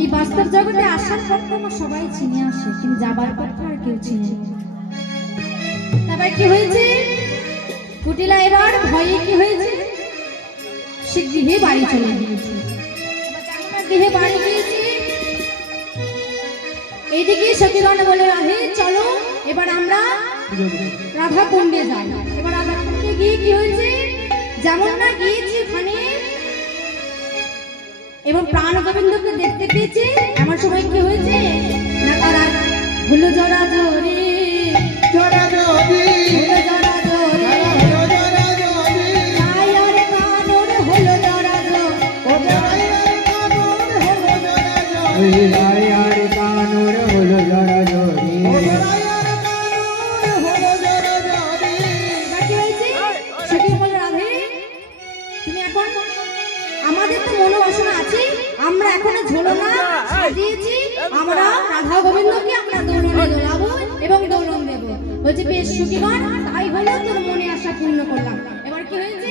এই বাস্তব জগতে আসার পর তো আমরা সবাই চিনে আসে, কিন্তু যাবার পর আর কেউ চিনে না। তারপর কি হয়েছে, কুটিলা এবার ভয়ে কি হয়েছে, সে গৃহে বাড়ি চলে গিয়েছে। গৃহে বাড়ি গিয়েছে, এইদিকে সতীগণ বলে রাধে চলো এবার আমরা রাধা কুণ্ডে যাই। এবার রাধা কুণ্ডে গিয়ে কি হয়েছে, যেমন না গিয়েছি ওখানে এবং প্রাণ গোবিন্দকে দেখতে পেয়েছে, এমন সময় কি হয়েছে না তারা হলো জরা জরে জরা জরে জরা জরে জরা জরে আয় আর কানর হলো জরা জরে ও আয় আর কানর হলো জরা জরে আয় আর কানর হলো জরা জরে ও আয় আর কানর হলো জরা জরে। বাকি হয়েছে সখী বলে রাধে তুমি এখন আমাদের তো মনোবাসনা আছে, আমরা এখনো ঝোলনা সাজিয়েছি, আমরা রাধা গোবিন্দকে আমরা দৌড়নে দোলাবো এবং দৌড়ন দেব। বলছে বেশ সখীগণ তাই হলো, তোর মনে আশা পূর্ণ করলাম। এবার কি হয়েছে,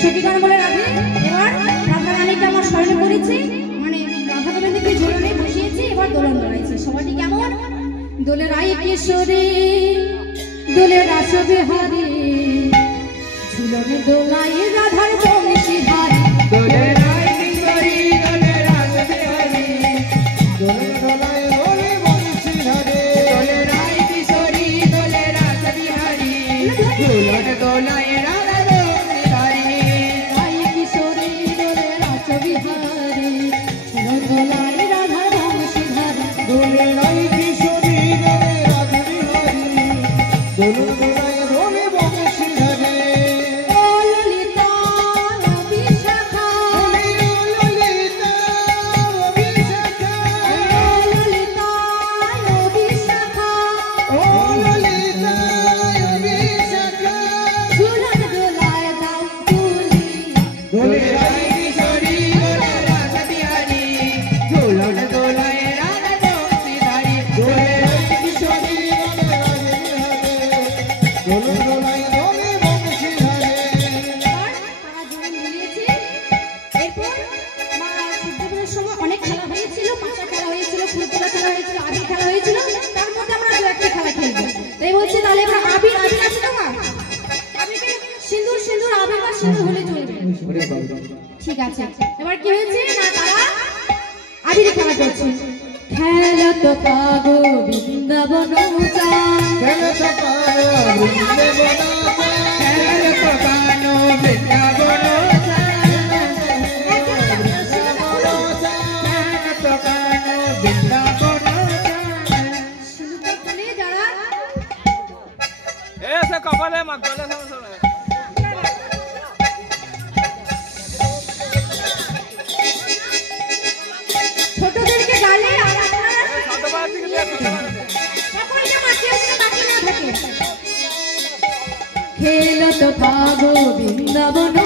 সখীগণ বলে রাধে এবার রাধা রানীকে আমার স্মরণ করেছি, মানে রাধা গোবিন্দকে ঝোলনে বসিয়েছি, এবার দোলন দোলাইছি। সবাইটি কেমন, দোলে রাই কিশোরী দোলে রাস বিহারী ঝুলনে দোলাই রাধার বংশী হারি দোলে রাই কিশোরী দোলে রাস বিহারী দোলে দোলাই দোলে বংশী হারি দোলে রাই কিশোরী দোলে রাস বিহারী ঝুলনে দোলাই রাধার বংশী হারি রাই কিশোরী দোলে রাস বিহারী ঝুলনে দোলাই রাধার বংশী হারি দোলে রাই কিশোরী দোলে রাস বিহারী দোলে দোলাই দোলে বংশী হারি। ঠিক আছে, এবার কি হয়েছে না তারা আবির খেলা করছে। খেলা তো পাগো বৃন্দাবন খেলা তো পাগো বৃন্দাবন খেলা তো পাগো বৃন্দাবন কপালে মাগলে ছোটদেরকে গালে খেলো তো পাগো বৃন্দাবন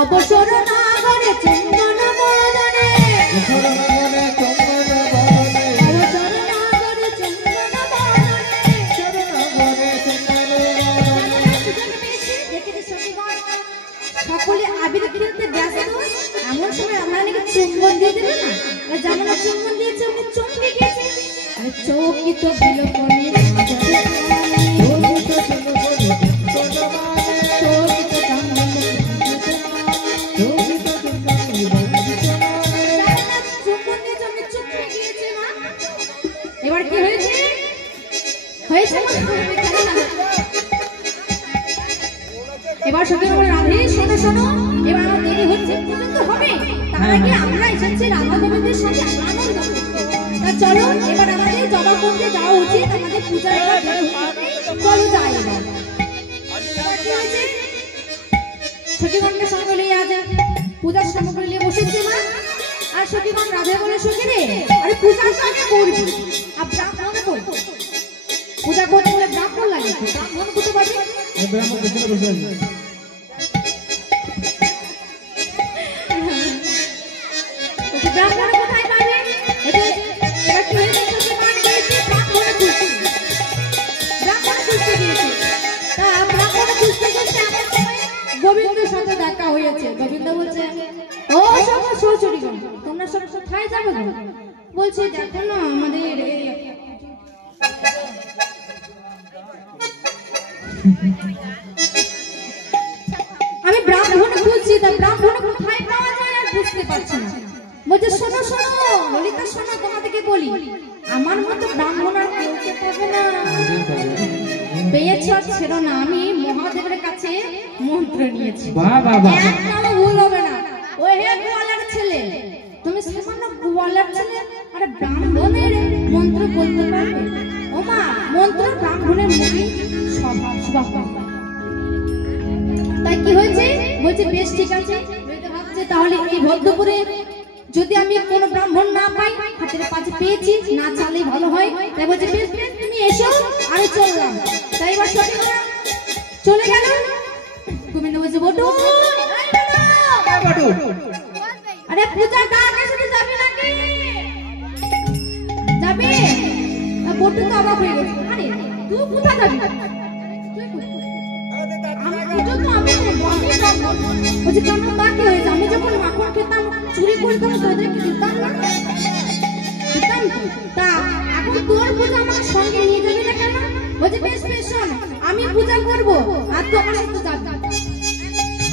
অবসর নাগরে চন্দন বদনে অবসর নাগরে চন্দন বদনে অবসর নাগরে চন্দন বদনে চন্দন নাগরে চন্দন বদনে দেখে সখীগণ সকলে আবির খেলতে ব্যস্ত, এমন সময় আমরা নাকি চুম্বন দিয়ে দেবে না, যেমন চুম্বন দিয়েছে ওকে চমকে গেছে, আরে চৌকিত বিলোপনে এবার কি হয়েছে হয়েছে এবার সত্যি বলে রাধে শোনো শোনো, এবার আমার দেরি হচ্ছে, পুজো তো হবে, তার আগে আমরা এসেছি রাধা গোবিন্দের সাথে আনন্দ। তা চলো এবার আমাদের জবা করতে যাওয়া উচিত, আমাদের পূজার চলো যাই। এবার সখীগণকে সঙ্গে নিয়ে আজ পূজার সামগ্রী নিয়ে বসেছে মা, আর সখীগণ রাধে বলে সখী রে আরে পূজার সঙ্গে করবি আর ব্রাহ্মণ করবো ব্রাহ্মণ কোথায় পাবে? এবার কি হয়েছে? মান গিয়েছে ব্রাহ্মণ খুঁজতে। ব্রাহ্মণ খুঁজতে গিয়েছে। তা ব্রাহ্মণ খুঁজতে খুঁজতে আমার সময় গোবিন্দের সাথে দেখা হয়েছে। গোবিন্দ বলছে, ও সব শ্বশুরিগণ, তোমরা সব কোথায় যাবে গো? বলছে, দেখো না আমাদের আমি ব্রাহ্মণ খুঁজছি, তা ব্রাহ্মণ কোথায় পাওয়া যায় আর বুঝতে পারছি না। বলছে, শোনো শোনো ললিতা, শোনো তোমাদেরকে বলি, আমার মতো ব্রাহ্মণ আর কেউ পাবে না। পেয়েছ আর ছেড়ো না, আমি মহাদেবের কাছে মন্ত্র নিয়েছি, একটাও ভুল হবে না। ওই হে গোয়ালার ছেলে, তুমি সামান্য গোয়ালার ছেলে আরে ব্রাহ্মণের মন্ত্র বলতে পারবে? ও মা, মন্ত্র ব্রাহ্মণের মুখে স্বভাব। তাই কি হয়েছে? বলছে, বেশ ঠিক আছে, ভাবছে তাহলে এই ভদ্রপুরে যদি আমি কোনো ব্রাহ্মণ না পাই, হাতের কাছে পেয়েছি, না চালে ভালো হয়। তাই বলছে, বেশ বেশ তুমি এসো, আমি চললাম। তাই এবার সখীরা চলে গেল। গোবিন্দ বলছে, বটু আরে পূজার ডাক এসে যাবে নাকি? যাবে? বটু তো অবাক হয়ে গেছে, আরে তুই কোথায় যাবি? আমি যখন মাখন খেতাম, চুরি করতাম, তোদেরকে দিতাম না? তা এখন তোর পূজা আমার সঙ্গে নিয়ে যাবি না কেন? বলছে, বেশ বেশ, শোন, আমি পূজা করবো আর তো আমার সাথে যাবি।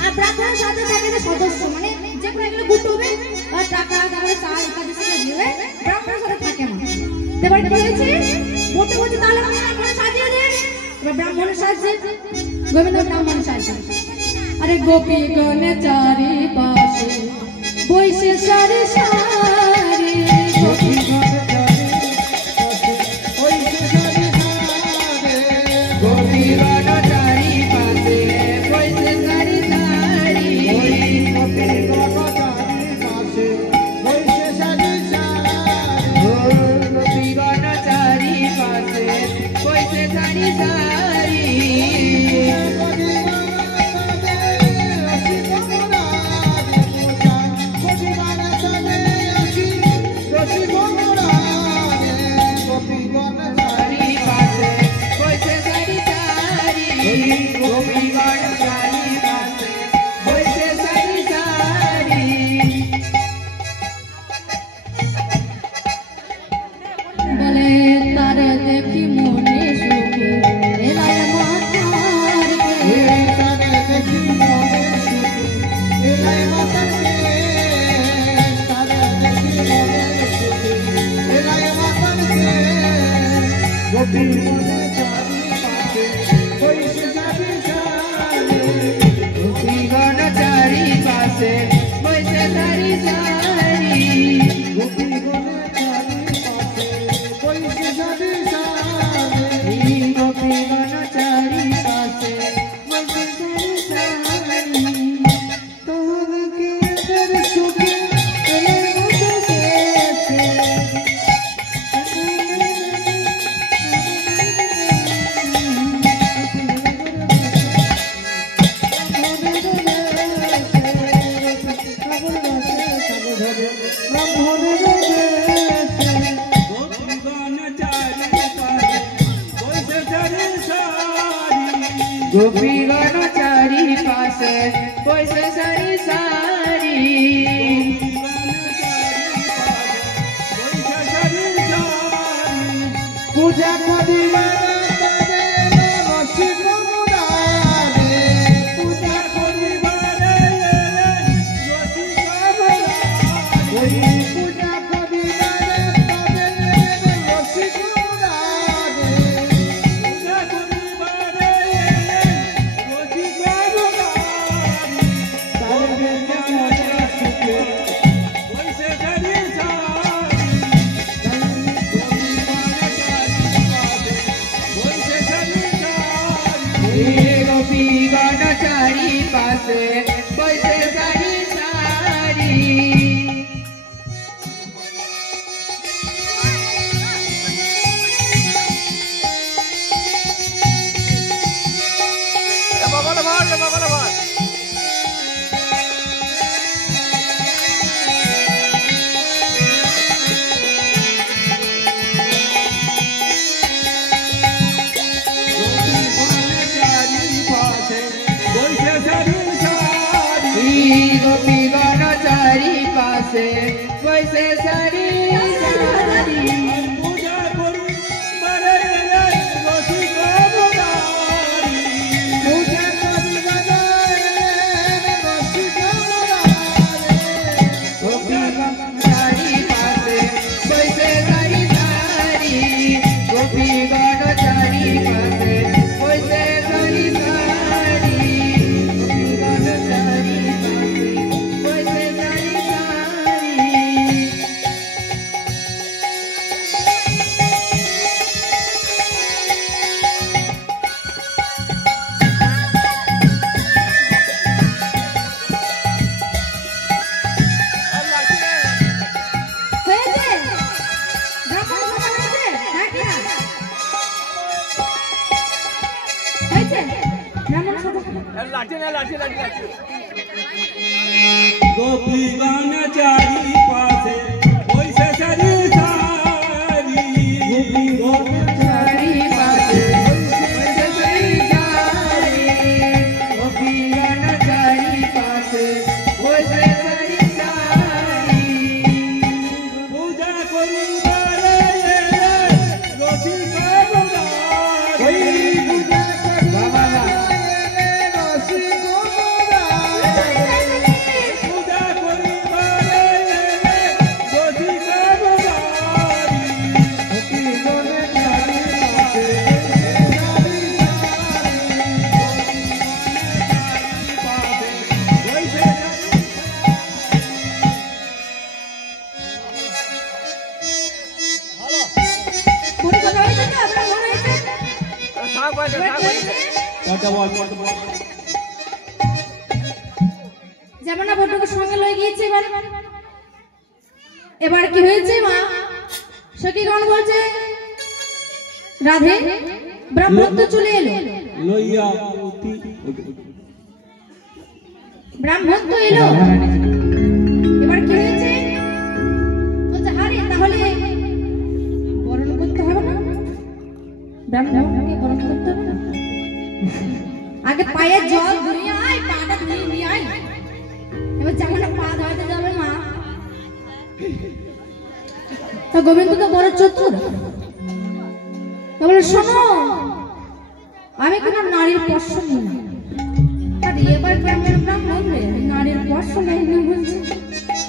আর ব্রাহ্মণের সাথে থাকে যে সদস্য, মানে যে কোনো এগুলো গুটোবে আর টাকা, তারপরে চাল ইত্যাদি সেটা দিলে ব্রাহ্মণের সাথে থাকে না। এবার কি হয়েছে? বলতে বলছে, তাহলে আমি ব্রাহ্মণের সাজিয়ে দেন। এবার ব্রাহ্মণের সাজছে, গোবিন্দ ব্রাহ্মণের সাজছে। আরে গোপী গণে চারি পাশে বৈশে সারি সারি, গোপী গণে চারি পাশে বৈশে সারি সারি, গোপী গণে চারি পাশে বৈশে সারি সারি, গোপী গণে চারি পাশে বৈশে সারি সারি। গোপীগণ চারি পাশে বৈশে সারি সারি, পূজা করিবা চারি পাশে বৈশে সারি সারি। বাবা लाठी ना लाठी लाठी लाठी गोपी गान चारी पासे वैसे सारी सारी गोपी गान चारी पासे वैसे सारी सारी गोपी गान चारी पासे वैसे सारी सारी पूजा करी बारे रोटी का बना पूजा करी बाबा रोटी को बना पूजा करी बारे रोटी का बना गोपी गान चारी पासे वैसे পুরো কথা হয়েছে তো আপনার মনে হয়েছে साग बाटे साग बाटे যেমন না বটুকে সঙ্গে লয়ে গিয়েছে এবার কি হয়েছে মা সখীগণ বলছে রাধে ব্রাহ্মণ তো চলে এলো লইয়া ব্রাহ্মণ তো এলো এবার কি হয়েছে বলছে হারে তাহলে বরণ করতে হবে না ব্রাহ্মণকে বরণ করতে হবে না আগে পায়ে জল ধুয়ে আয় পাটা ধুয়ে নিয়ে আয় এবার যেমন পা ধোয়াতে যাবে মা তা গোবিন্দ তো বড় চতুর তা বলে শোনো আমি কোনো নারীর স্পর্শ নিই না আর এবার কেমন ব্রাহ্মণ রে নারীর স্পর্শ নেই না বলছে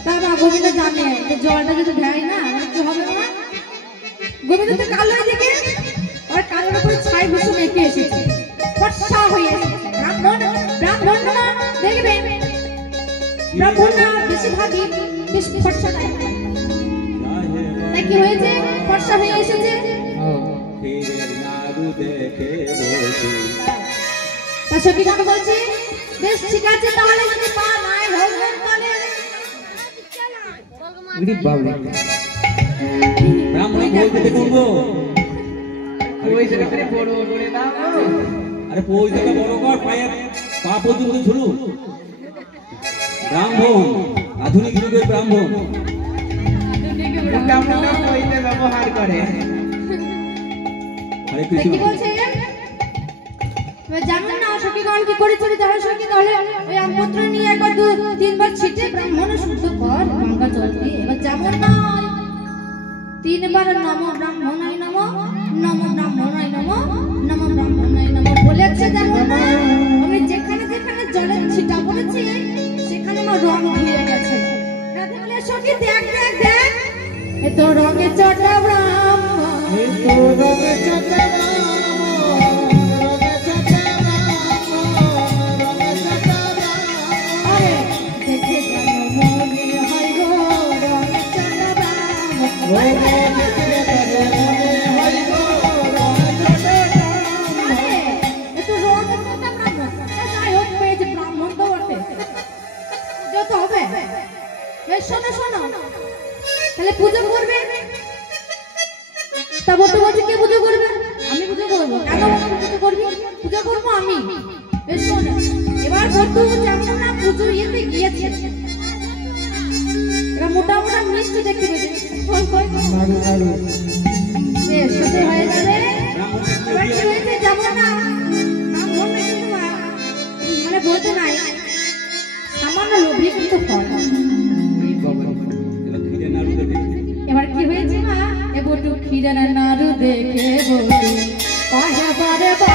তা মা গোবিন্দ জানে যে জলটা যদি দেয় না কি হবে না গোবিন্দ তো কালো দিকে আর কালোর উপরে ছাই ভূষণ মেখে এসেছে ফর্সা হয়ে এসেছে ব্রাহ্মণ ব্রাহ্মণ না দেখবে ব্রাহ্মণ না বেশিরভাগই বেশ ফর্সা নাই তাই কি হয়েছে ফর্সা হয়ে এসেছে তা সখী কাকে বলছে বেশ ঠিক আছে তাহলে যদি পা নাই হোক তাহলে ব্রাহ্মণ বলতে করবো পয়সাটা করে বড় করে দাও আরে পয়সাটা বড় কর পায়ে পা পর্যন্ত ঝুলু ব্রাহ্মণ আধুনিক যুগের ব্রাহ্মণ ব্রাহ্মণরা পয়সা ব্যবহার করে হরে তাই কৃষ্ণ কি বলছে এবার জানেন না সখীগণ কি করেছিল যারা সখী তাহলে ওই আমপত্র নিয়ে একবার তিনবার ছিটে ব্রাহ্মণ শুদ্ধ কর গঙ্গা জল দিয়ে এবার যেমন না তিনবার নম ব্রাহ্মণায় নম নম ব্রাহ্মণায় নম নম ব্রাহ্মণায় নম বলেছে যেমন না আমি যেখানে যেখানে জলের ছিটা পড়েছে সেখানে আমার রং ধুয়ে গেছে রাধে বলে সখী দেখ দেখ দেখ এ তো রঙে চটা ব্রাহ্মণ রঙে চটা আরে দেখে যেন মনে হয় গো রঙে চটা ব্রাহ্মণ আরে এ তো রঙে চটা ব্রাহ্মণ যাই হোক পেয়েছে ব্রাহ্মণ তো বটে যত হবে বেশ শোনো শোনো তাহলে পুজো করবে তা বলতে বলছে কে পুজো করবে আমি পুজো করবো কেন পুজো করবি পুজো করবো আমি বেশ শোনো এবার বলতো যেমন না পুজো ইয়েতে গিয়েছে এবার মোটা মোটা মিষ্টি দেখতে পেয়েছে বেশ সেটা হয়ে যাবে এবার কি হয়েছে যেমন না ব্রাহ্মণ কিন্তু মানে বলতে নাই সামান্য লোভী কিন্তু ফল এবার কি হয়েছে মা এবার তো খিরে নাড়ু দেখে বলতে পাহে বারে বা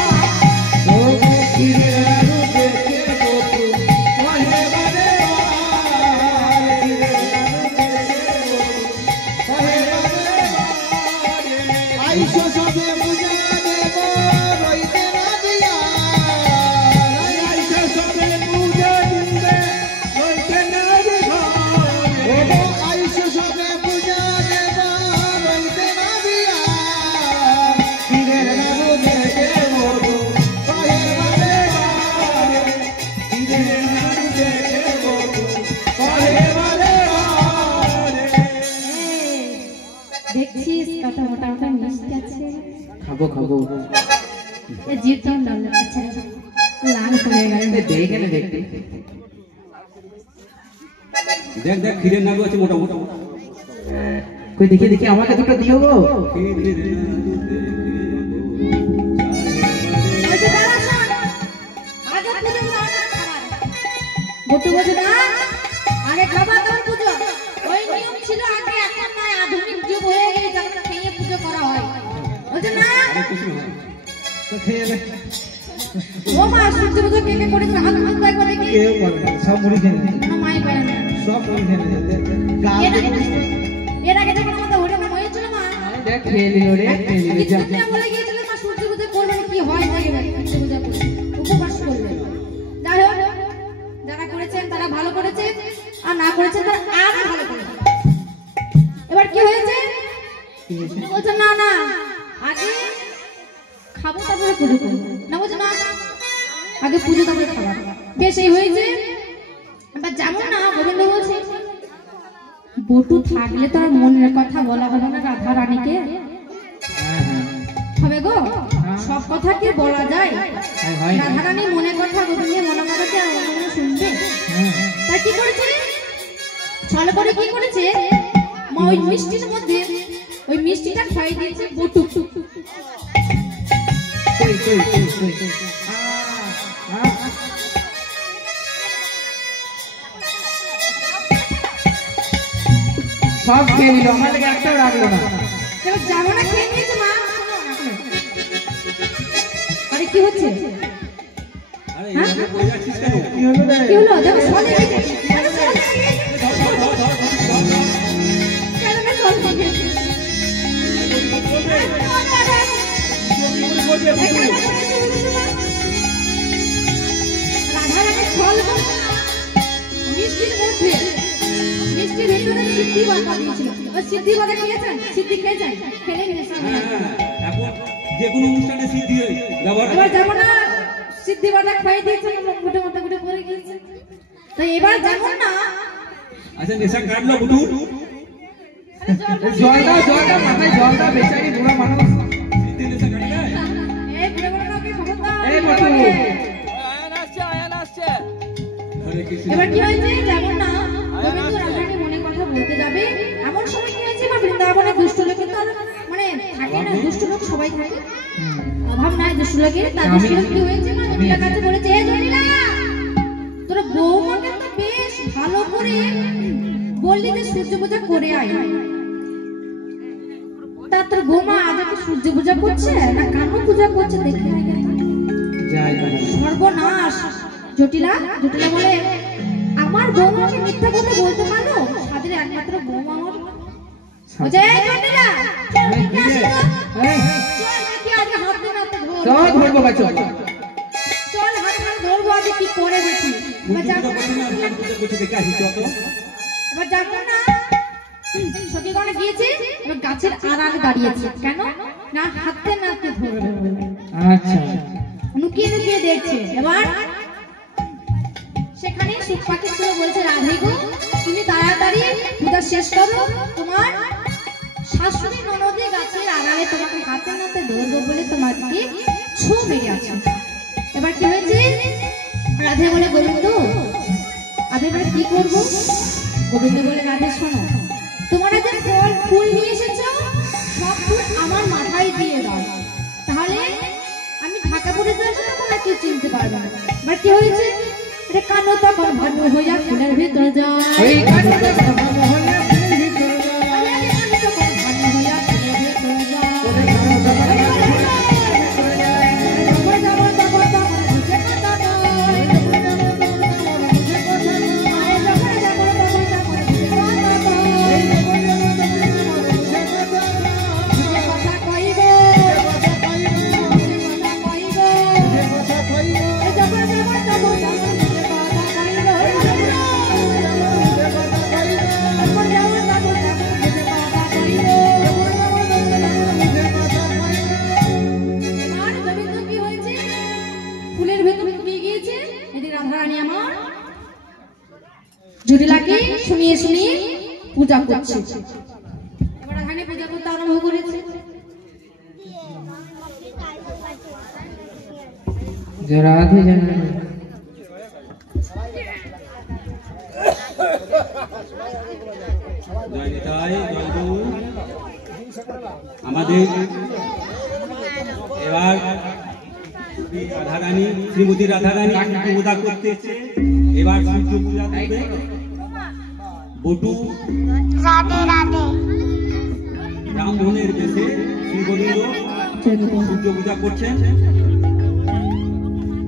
দেখছিস কত মোটা মোটা মিষ্টি আছে খাবো খাবো এ জিরটা নাম আচ্ছা লাল হয়ে গেল। দেখে না দেখতে দেখ দেখ ক্ষীরের নাড়ু আছে মোটা মোটা কই দেখি দেখি আমাকে দুটো দিও গো। বলছে দাঁড়া শোন, আগে পুজো দাঁড়া খাবার। বটু বলছে না, আগে খাবার দাবার পুজো। ওই নিয়ম ছিল আগে, এখন নয়, আধুনিক যুগ হয়ে গেছে, যখন খেয়ে পুজো করা হয়। বলছে না, তো খেয়ে নে। ও মা সূর্য পুজো কে কে করেছে হাত তুলতে একবার দেখি। কেউ করে না, সব মুড়ি খেয়ে নেয়। কোনো মাই পারে না। সব মুড়ি খেয়ে নেয়। গাল এর আগে যখন আমাদের ওটা হয়েছিল মা, দেখ খেয়ে নিল রে, খেয়ে নিল যা। কিছুদিন বলে গিয়েছিল মা সূর্য পুজো করবেন, কি হয় দেখবেন সূর্য পুজো করবেন, উপবাস করবেন। যাই হোক, যারা করেছেন তারা ভালো করেছেন, আর না করেছেন তারা আরো ভালো করেছেন। এবার কি হয়েছে? বলছে না না, আগে খাবো তারপরে পুজো করবো। না বলছে না, আগে পুজো তারপরে খাবার। বেশ এই হয়েছে। এবার যেমন না গোবিন্দ বলছে, বটু থাকলে তো আর মনের কথা বলা হবে না রাধা রানীকে। হবে গো, সব কথা কি বলা যায়? রাধা রানী মনে কথা গোবিন্দের মনে কথাকে আর অন্য মনে শুনবে। তাই কি করেছে? ছলে করে কি করেছে? মা ওই মিষ্টির মধ্যে ওই মিষ্টিটা খাইয়ে দিয়েছে বটু। কই কই কই কই সব খেয়ে নিল, আমার লেগে একটাও রাখলো না। এবার যাবো না, খেয়ে নিয়েছে মা। আরে কি হচ্ছে? আরে এইভাবে কই যাচ্ছিস কেন? কি হলো রে? কি হলো? দেখো ছলে গেছে। আরে ছলে গেছে। ধর ধর ধর ধর ধর ধর কেন না ছলে গেছে? রাধারানীর ছল বলছে না, মিষ্টির মধ্যে মিষ্টির ভেতরে সিদ্ধি বাঁধা দিয়েছিল। ওই সিদ্ধি বাঁধা খেয়েছেন? সিদ্ধি খেয়েছেন? খেলে নিয়েছেন। এখন যে কোনো অনুষ্ঠানে সিদ্ধি ব্যবহার এবার যেমন না সিদ্ধি বাঁধা খাইয়ে দিয়েছেন, মুঠে মুঠে মুঠে পড়ে গিয়েছে। তো এবার যেমন না, আচ্ছা নেশা কাটলো বুটু জল দাও, জল দাও, মাথায় জল দাও, বেচারি বুড়া মানুষ। সিদ্ধি নেশা কাটে না এই বুড়ো বুড়ো লোকে খবর দাও। এই বটু। হরে কৃষ্ণ এবার কি হয়েছে? যেমন না গোবিন্দ রাধারানী মনে কথা বলতে যাবে, এমন সময় কি হয়েছে? বা বৃন্দাবনে দুষ্ট লোক কিন্তু মানে থাকে না, দুষ্ট লোক সবাই থাকে, অভাব নাই দুষ্ট লোকের। তার দুষ্ট লোক কি হয়েছে? মা জটিলার কাছে বলেছে, এ জটিলা, তোর বৌমাকে তো বেশ ভালো করে বললি যে সূর্য পূজা করে আয়। তা তোর বৌমা আজ কি সূর্য পূজা করছে না কানু পূজা করছে? দেখে আয়। যাই বাবা। সর্বনাশ। জটিলা জটিলা বলে, আমার বৌমাকে মিথ্যা কথা বলতে পারো? সাদের একমাত্র বৌমা আমার। বলছে, এই জটিলা, চল দেখে আসি তো। এই, চল দেখি আগে হাত নাতে ধর। চল ধরবো বাচ্চা। চল হাত ধরবো আগে কি করে দেখি। এবার যাবো না, পুজো করছে দেখে আসি তো এবার যাবো না। সখীগণে গিয়েছে, এবার গাছের আড়ালে দাঁড়িয়েছে। কেন না? হাতে নাতে ধরবে বলে। আচ্ছা লুকিয়ে লুকিয়ে দেখছে। এবার সেখানে সুখ পাখি ছিল, বলছে, রাধে গো, তুমি তাড়াতাড়ি পূজা শেষ করো, তোমার শাশুড়ি ননদে গাছের আড়ালে তোমাকে হাতে নাতে ধরবো বলে তোমাকে ছো মেরে আছে। এবার কি হয়েছে? রাধে বলে, গোবিন্দ আমি এবার কি করবো? গোবিন্দ বলে, রাধে শোনো, তোমরা যে ফল ফুল নিয়ে এসেছো, সব ফুল আমার মাথায় দিয়ে দাও, তাহলে আমি ঢাকা পড়ে যাবো, তখন আর কেউ চিনতে পারবে না। এবার কি হয়েছে? রে কানো তখন ভানু হইয়া ফুলের ভিতরে যায়। ওই কানে তো মোহনে ফুলের ভিতরে যায়। আরে আরে কানো তখন ভানু হইয়া ফুলের ভিতরে যায়। ওরে কানে তো যখন যাবো তখন তখন বুঝে কথা নয়। আরে যখন যাবো তখন তখন বুঝে কথা নয়। বুঝে কথা কইব, বুঝে কথা কইব। এই যখন যাবো তখন তখন বুঝে কথা কইব। যখন যাবো তখন তখন বুঝে কথা কইব। এবার গোবিন্দ কি হয়েছে? ফুলের ভেতরে ঢুকে গিয়েছে। এদিকে রাধারানী আমার জটিলাকে শুনিয়ে শুনিয়ে পূজা করছে। এবার রাধারানী পূজা করতে আরম্ভ করেছে। রাধে জানাই জয় নিতাই জয় গুরু। আমাদের এবার রাধারানী শ্রীমতী রাধারানী পূজা করতেছে। এবার সূর্য পূজা করবে বটু ব্রাহ্মণের বেশে শ্রী গোবিন্দ সূর্য পূজা করছেন।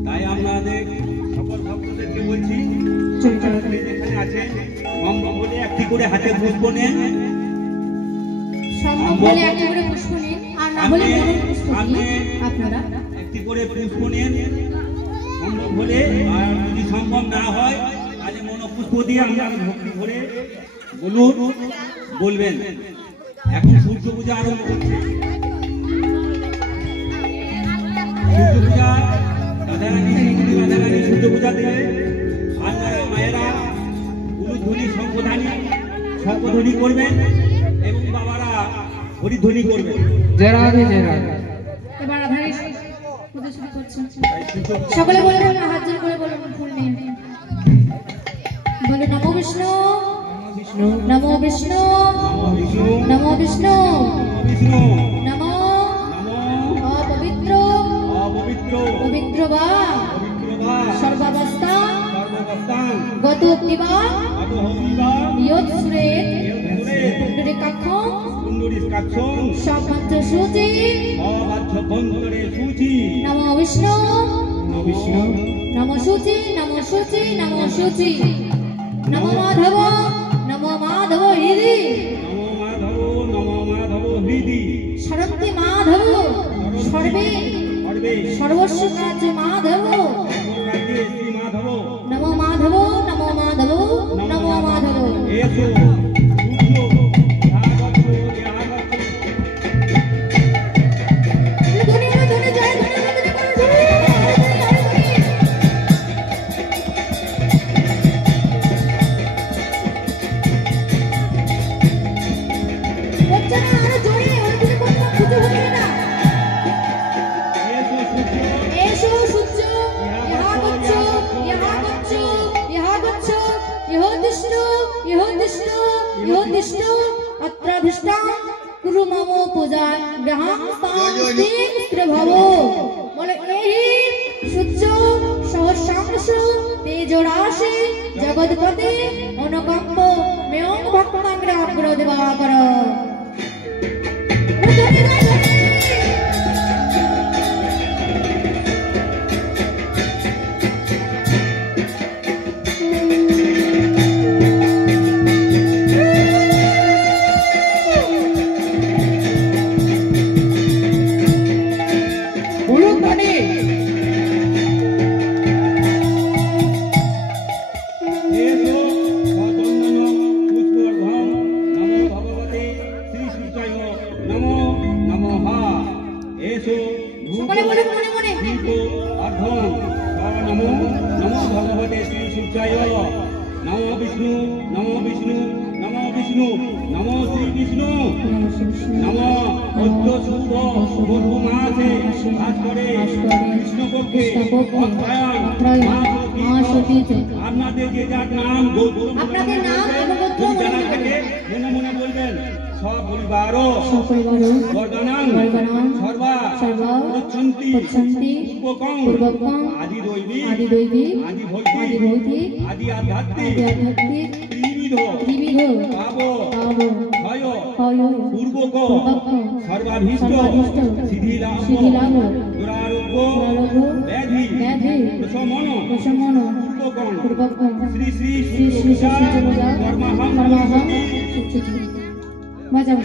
তাই আমাদের সকল ভক্তদেরকে বলছি যেখানে আছে সম্ভব হলে একটি করে হাতে পুষ্প নেন। সম্ভব হলে একটি করে পুষ্প নিন, আর না হলে মনের পুষ্প নিন। আপনারা একটি করে পুষ্প নেন সম্ভব হলে, আর যদি সম্ভব না হয় তাহলে মনোপুষ্প দিয়ে আমরা ভক্তি করে বলবেন। এখন সূর্য পূজা আরম্ভ করছে। সূর্য পূজা রাধারানী সূর্য পূজা দেবে। আপনারা মায়েরা উলুধ্বনি শঙ্খধ্বনি করবেন এবং বাবারা হরিধ্বনি করবেন। জয় রাধে জয় রাধে। এবার রাধারানী পূজা শুরু করছেন। সকলে বলবেন, হাত জোড় করে বলবেন ফুল নিয়ে। বলে নমো বিষ্ণু নমো বিষ্ণু নমো বিষ্ণু নমো অপবিত্র পবিত্র বা সর্বাবস্থা গত অগ্নিবা ইয়ৎসুরে পুণ্ডরীকাক্ষং সপঞ্চ সূচি নমো বিষ্ণু নমো সূচি নমো সূচি নমো সূচি নমো মাধব হৃদি শরন্তি মাধব সর্বে সর্বস্ব রাজ্য মাধব নমো মাধব নমো মাধব নমো মাধব। জগৎপতি অনুকম্প মেয়ং ভক্তাগ্র দিবাকর। আপনাদের যে যার নাম আপনাদের নাম জানা থাকে মনে মনে বলবেন। সপরিবার বর্ধনাং সর্বা পচ্ছন্তি পূর্বকং আদি দৈবিক আদি ভৌতিক আদি আধ্যাত্মিক ত্রিবিধ পাব ক্ষয় পূর্বক সর্বাভীষ্ট সিদ্ধি লাভ দুরারোগ্য ব্যাধি প্রশমন পূর্বকং শ্রী শ্রী সূর্য পূজা কর্মাহং বাজাও।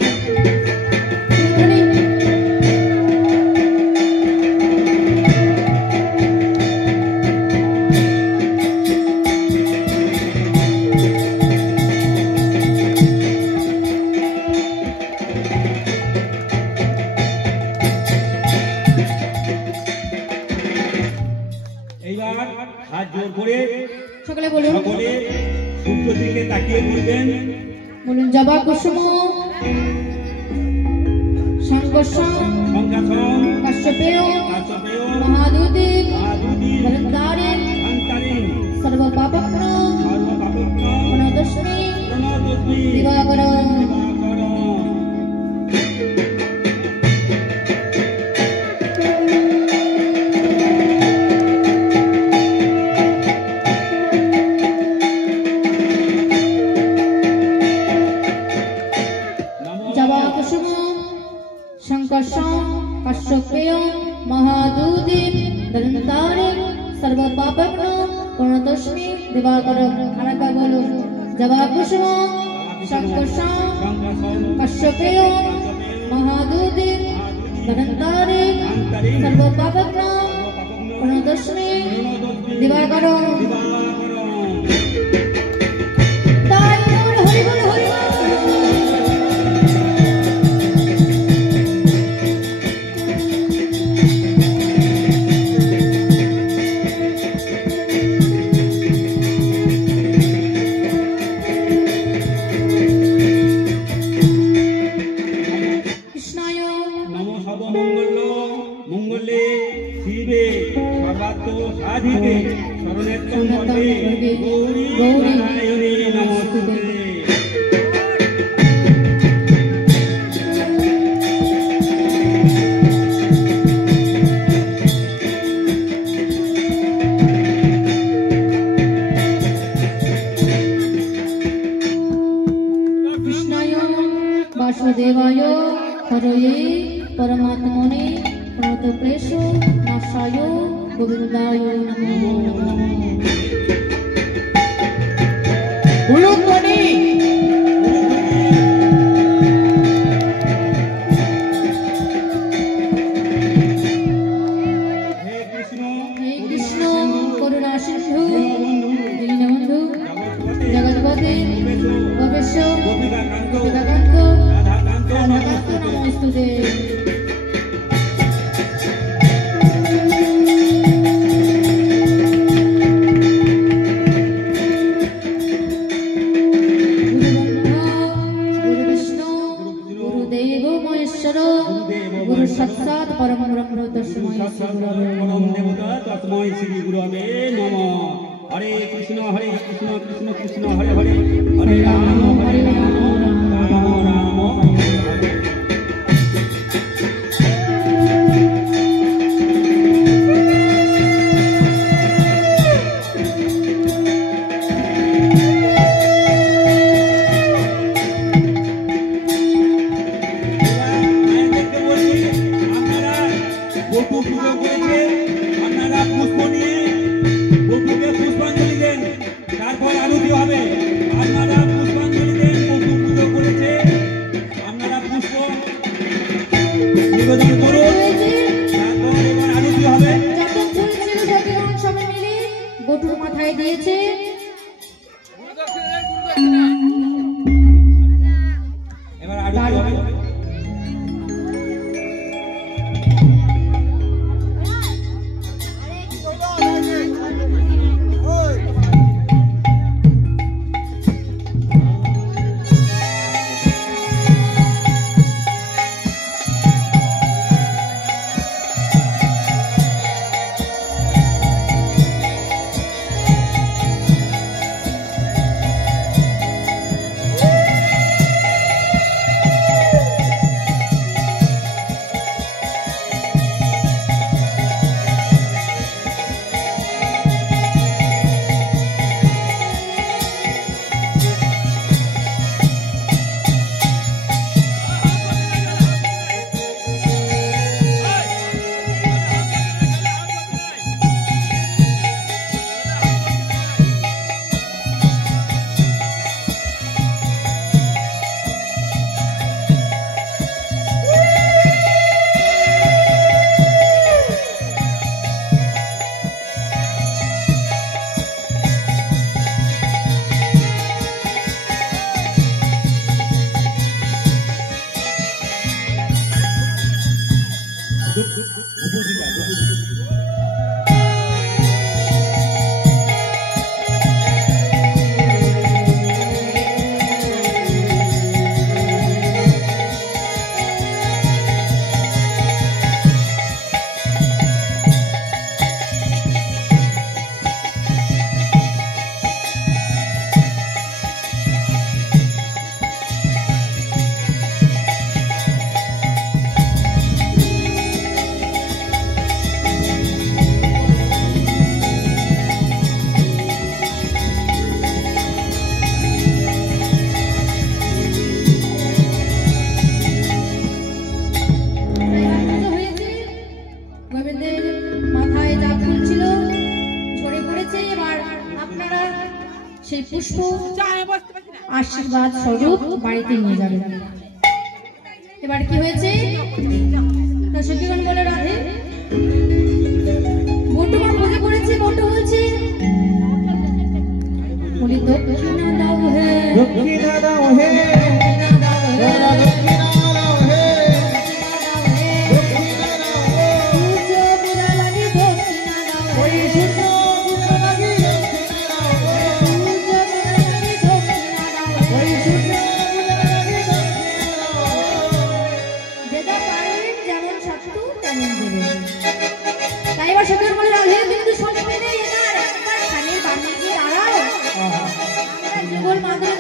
এইবার হাত জোর করে সকলে বলুন, সকলে সূর্য দিকে তাকিয়ে বলবেন। বলুন জবা কুসুম সংঘর্ষণ কাশ্যপেয় মহাদুদীপ धर्मधारे सर्वपापग्नो प्रणतोऽस्मि दिवाकरं कश्यपेयं महादूतिं दलन्तारे सर्वपापग्नो प्रणतोऽस्मि दिवाकरं आरेकবার বলো जवाकुसुम शंकरं कश्यपेयं महादूतिं दलन्तारे सर्वपापग्नो प्रणतोऽस्मि दिवाकरं वासुदेवाय हरये परमात्मने प्रणतक्लेशो नाशाय गोविन्दाय नमो नमः। हे कृष्ण करुणा सिंधु दीनबन्धु जगत्पते गोपेश गोपिकाकान्त राधाकान्त नमोस्तुते। गुरु साक्षात् परम ब्रह्म तस्मै श्री गुरवे नमः। हरे कृष्ण कृष्ण कृष्ण हरे हरे हरे राम राम राम বটুর মাথায় দিয়েছে এবার আরতি হবে। পুষ্প আশীর্বাদ স্বরূপ বাড়িতে নিয়ে যাবে। এবার কি হয়েছে? তা সখীগণ বলে রাধে বটু মা পুজো করেছে। বটু বলছে বলি দক্ষিণা দাও হে, দক্ষিণা দাও হে, দক্ষিণা দাও হে, দক্ষিণা দাও হে, দক্ষিণা দাও হে। পুজো পুরা লাগি দক্ষিণা দাও হে, ওই সুতো পুরা লাগি দক্ষিণা দাও হে, পুজো পুরা লাগি দক্ষিণা দাও হে। ওই সুতো পুরা লাগি দক্ষিণা দাও হে। যেটা পারেন যেমন সাধ্য তেমন দেবেন। তাই এবার সখীগণ বলে রাধে বিন্দু সময় নেই, এবার একবার কানের বামে গিয়ে দাঁড়াও। আমরা যুগল মাধুরী